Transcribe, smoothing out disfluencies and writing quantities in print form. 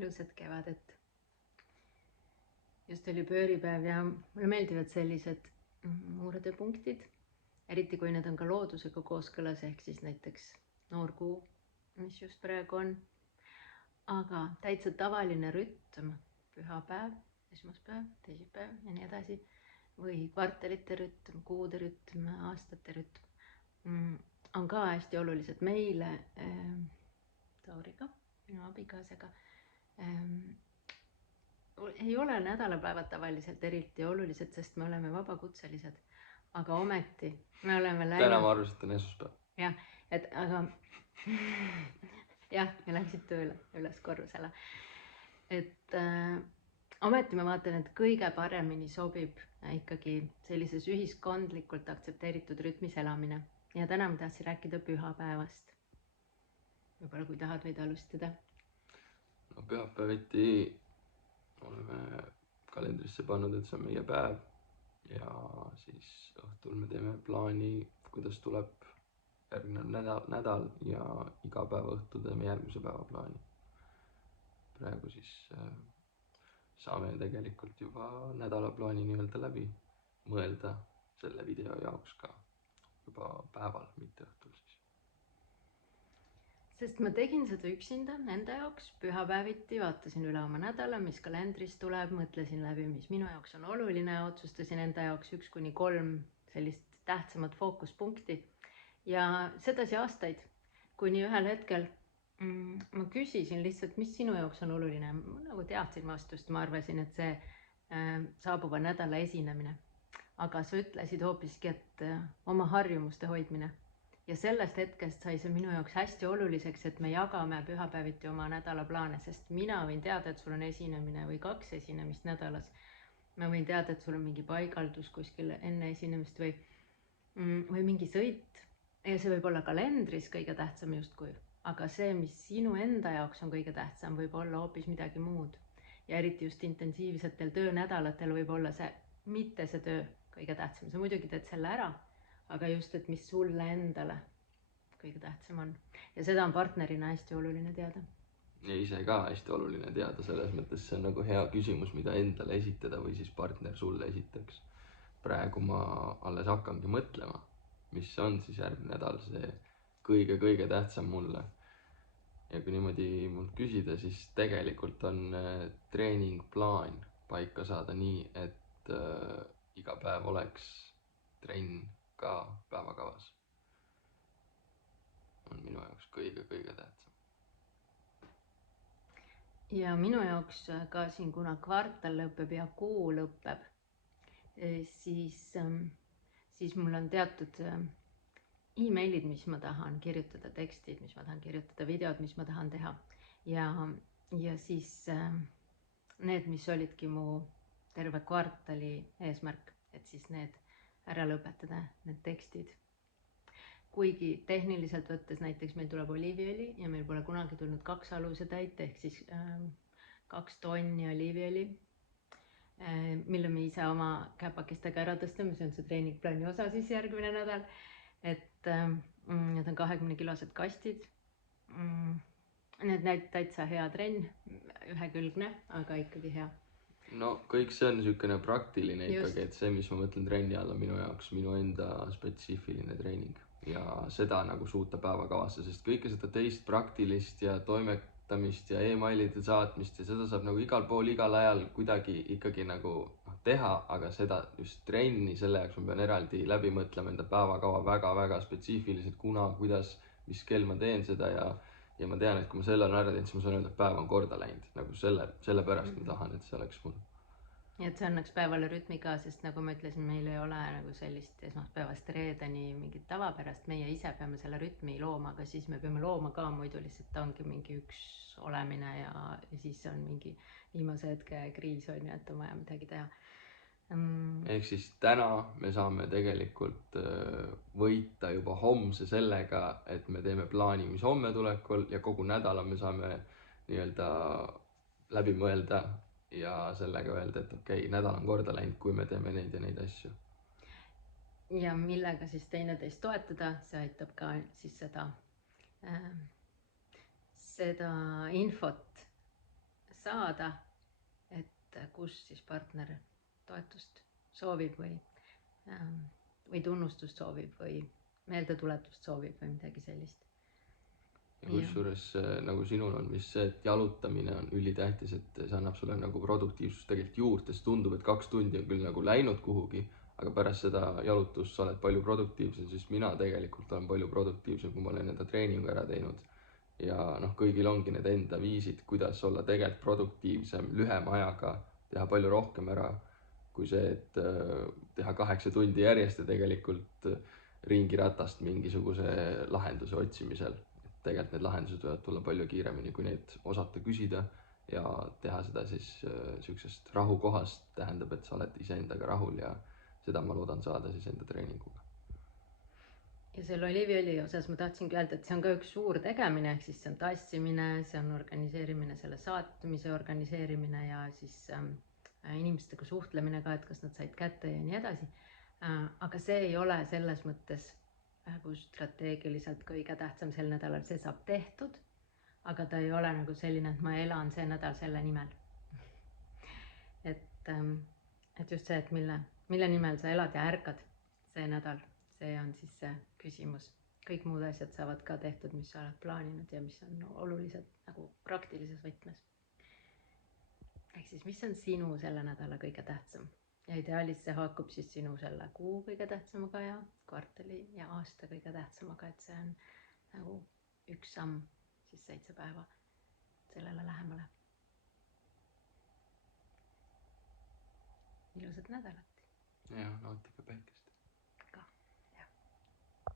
Ilusat kevadet. Just oli pööripäev ja mulle meeldivad sellised muuretööpunktid, eriti kui need on ka loodusega kooskõlas, ehk siis näiteks noorkuu, mis just praegu on. Aga täitsa tavaline rütm, pühapäev, esmaspäev, teisipäev ja nii edasi, või kvartalite rütm, kuude rütm, aastate rütm on ka hästi olulised meile Tauriga, minu abikaasaga. Ei ole nädalapäevad tavaliselt eriti olulised, sest me oleme vabakutselised, aga ometi me oleme läinud... Täna ma arvasin, et on esmaspäev. Jah, aga jah, me läksid tööle üles korrusele. Ometi ma vaatan, et kõige paremini sobib ikkagi sellises ühiskondlikult aktsepteeritud rütmis elamine. Ja täna ma tahtsin rääkida pühapäevast. Võib-olla kui tahad, võid alustada. No pühapäeviti oleme kalendrisse pannud, et see on meie päev. Ja siis õhtul me teeme plaani, kuidas tuleb järgnev nädal ja iga päeva õhtul teeme järgmise päeva plaani. Praegu siis saame tegelikult juba nädalaplaani nii-öelda läbi mõelda selle video jaoks ka juba päeval, mitte õhtul siis. Sest ma tegin seda üksinda enda jaoks pühapäeviti, vaatasin üle oma nädala, mis kalendris tuleb, mõtlesin läbi, mis minu jaoks on oluline, otsustasin enda jaoks 1-3 sellist tähtsamat fookuspunkti ja sedasi aastaid, kuni ühel hetkel ma küsisin lihtsalt, mis sinu jaoks on oluline. Ma nagu teadsin vastust, ma arvasin, et see saabuva nädala esinemine, aga sa ütlesid hoopiski, et oma harjumuste hoidmine. Ja sellest hetkest sai see minu jaoks hästi oluliseks, et me jagame pühapäeviti oma nädalaplaane, sest mina võin teada, et sul on esinemine või 2 esinemist nädalas. Ma võin teada, et sul on mingi paigaldus kuskil enne esinemist või mingi sõit. Ja see võib olla kalendris kõige tähtsam justkui, aga see, mis sinu enda jaoks on kõige tähtsam, võib olla hoopis midagi muud. Ja eriti just intensiivsetel töönädalatel võib olla see, mitte see töö kõige tähtsam. Sa muidugi teed selle ära, aga just, et mis sulle endale kõige tähtsam on. Ja seda on partnerina hästi oluline teada. Ja ise ka hästi oluline teada, selles mõttes see on nagu hea küsimus, mida endale esitada või siis partner sulle esitaks. Praegu ma alles hakkangi mõtlema, mis on siis järgmine nädal see kõige tähtsam mulle. Ja kui niimoodi mult küsida, siis tegelikult on treeningplaan paika saada nii, et iga päev oleks trenn ka päevakavas. On minu jaoks kõige tähtsam. Ja minu jaoks ka siin, kuna kvartal lõpeb ja kuu lõpeb, siis mul on teatud e-mailid, mis ma tahan kirjutada, tekstid, mis ma tahan kirjutada, videod, mis ma tahan teha. Ja siis need, mis olidki mu terve kvartali eesmärk, et siis need ära lõpetada, need tekstid. Kuigi tehniliselt võttes näiteks meil tuleb oliiviõli ja meil pole kunagi tulnud 2 alusetäit, ehk siis 2 tonni oliiviõli, mille me ise oma käpakestega ära tõstame. See on see treeningplaani osa siis järgmine nädal. Et need on 20-kilosed kastid. Need täitsa hea trenn, ühekülgne, aga ikkagi hea. No kõik see on niisugune praktiline ikkagi, et see, mis ma mõtlen trenni alla, minu jaoks minu enda spetsiifiline treening ja seda nagu suuta päevakavasse, sest kõike seda teist praktilist ja toimetamist ja e-mailide saatmist ja seda saab nagu igal pool, igal ajal kuidagi ikkagi nagu teha, aga seda just trenni, selle jaoks ma pean eraldi läbi mõtlema enda päevakava väga spetsiifiliselt, kuna, kuidas, mis kell ma teen seda ja ma tean, et kui ma selle on ära teinud, siis ma saan öelda, et päev on korda läinud. Nagu selle pärast ma tahan, et see oleks mul. Ja et see annaks päevale rütmi ka, sest nagu ma ütlesin, meil ei ole nagu sellist esmaspäevast reedeni mingit tavapärast. Meie ise peame selle rütmi looma, aga siis me peame looma ka, muidu lihtsalt ongi mingi üks olemine ja siis on mingi viimase hetke kriis on ju, et on vaja midagi teha. Ehk siis täna me saame tegelikult võita juba homse sellega, et me teeme plaani, mis homme tulekul ja kogu nädala me saame nii-öelda läbi mõelda ja sellega öelda, et okei, nädal on korda läinud, kui me teeme neid ja neid asju. Ja millega siis teineteist toetada, see aitab ka siis seda infot saada, et kus siis partner toetust soovib või tunnustust soovib või meeldetuletust soovib või midagi sellist. Ja kusjuures nagu sinul on vist see, et jalutamine on ülitähtis, et see annab sulle nagu produktiivsust tegelikult juurde, sest tundub, et 2 tundi on küll nagu läinud kuhugi, aga pärast seda jalutust sa oled palju produktiivsem, sest mina tegelikult olen palju produktiivsem, kui ma olen enda treeningu ära teinud. Ja noh, kõigil ongi need enda viisid, kuidas olla tegelikult produktiivsem, lühema ajaga, teha palju rohkem ära, kui see, et teha 8 tundi järjest ja tegelikult ringiratast mingisuguse lahenduse otsimisel. Tegelikult need lahendused võivad tulla palju kiiremini, kui neid osata küsida ja teha seda siis sellisest rahukohast, tähendab, et sa oled iseendaga rahul ja seda ma loodan saada siis enda treeninguga. Ja selle oliiviõli osas ma tahtsingi öelda, et see on ka üks suur tegemine, ehk siis see on tassimine, see on organiseerimine, selle saatumise organiseerimine ja siis inimestega suhtlemine ka, et kas nad said kätte ja nii edasi. Aga see ei ole selles mõttes nagu strateegiliselt kõige tähtsam sel nädalal, see saab tehtud, aga ta ei ole nagu selline, et ma elan see nädal selle nimel. et just see, et mille nimel sa elad ja ärkad see nädal, see on siis see küsimus. Kõik muud asjad saavad ka tehtud, mis sa oled plaaninud ja mis on olulised nagu praktilises võtmes. Ehk siis, mis on sinu selle nädala kõige tähtsam? Ja ideaalis see haakub siis sinu selle kuu kõige tähtsamaga ja kvartali ja aasta kõige tähtsamaga, et see on nagu üks samm siis 7 päeva sellele lähemale. Ilusat nädalat! Ja, nautige päikest!